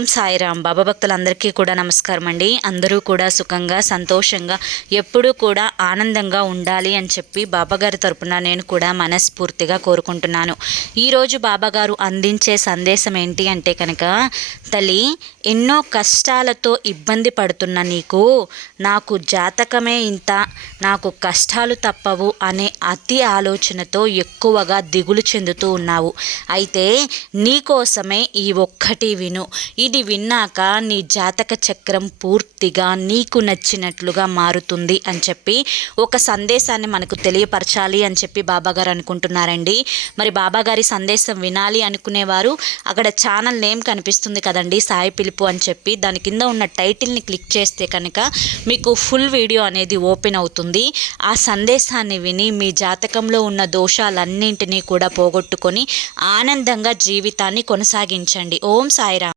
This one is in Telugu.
ఓం సాయిరామ్. బాబా భక్తులందరికీ కూడా నమస్కారం అండి. అందరూ కూడా సుఖంగా సంతోషంగా ఎప్పుడూ కూడా ఆనందంగా ఉండాలి అని చెప్పి బాబాగారి తరపున నేను కూడా మనస్ఫూర్తిగా కోరుకుంటున్నాను. ఈరోజు బాబాగారు అందించే సందేశం ఏంటి అంటే కనుక, తల్లి, ఎన్నో కష్టాలతో ఇబ్బంది పడుతున్న నీకు నాకు జాతకమే ఇంత, నాకు కష్టాలు తప్పవు అనే అతి ఆలోచనతో ఎక్కువగా దిగులు చెందుతూ ఉన్నావు. అయితే నీకోసమే ఈ ఒక్కటి విను. ఇది విన్నాక నీ జాతక చక్రం పూర్తిగా నీకు నచ్చినట్లుగా మారుతుంది అని చెప్పి ఒక సందేశాన్ని మనకు తెలియపరచాలి అని చెప్పి బాబాగారు అనుకుంటున్నారండి. మరి బాబాగారి సందేశం వినాలి అనుకునేవారు అక్కడ ఛానల్ నేమ్ కనిపిస్తుంది కదండి, సాయి పిలుపు అని చెప్పి, దాని కింద ఉన్న టైటిల్ని క్లిక్ చేస్తే కనుక మీకు ఫుల్ వీడియో అనేది ఓపెన్ అవుతుంది. ఆ సందేశాన్ని విని మీ జాతకంలో ఉన్న దోషాలన్నింటినీ కూడా పోగొట్టుకొని ఆనందంగా జీవితాన్ని కొనసాగించండి. ఓం సాయిరామ్.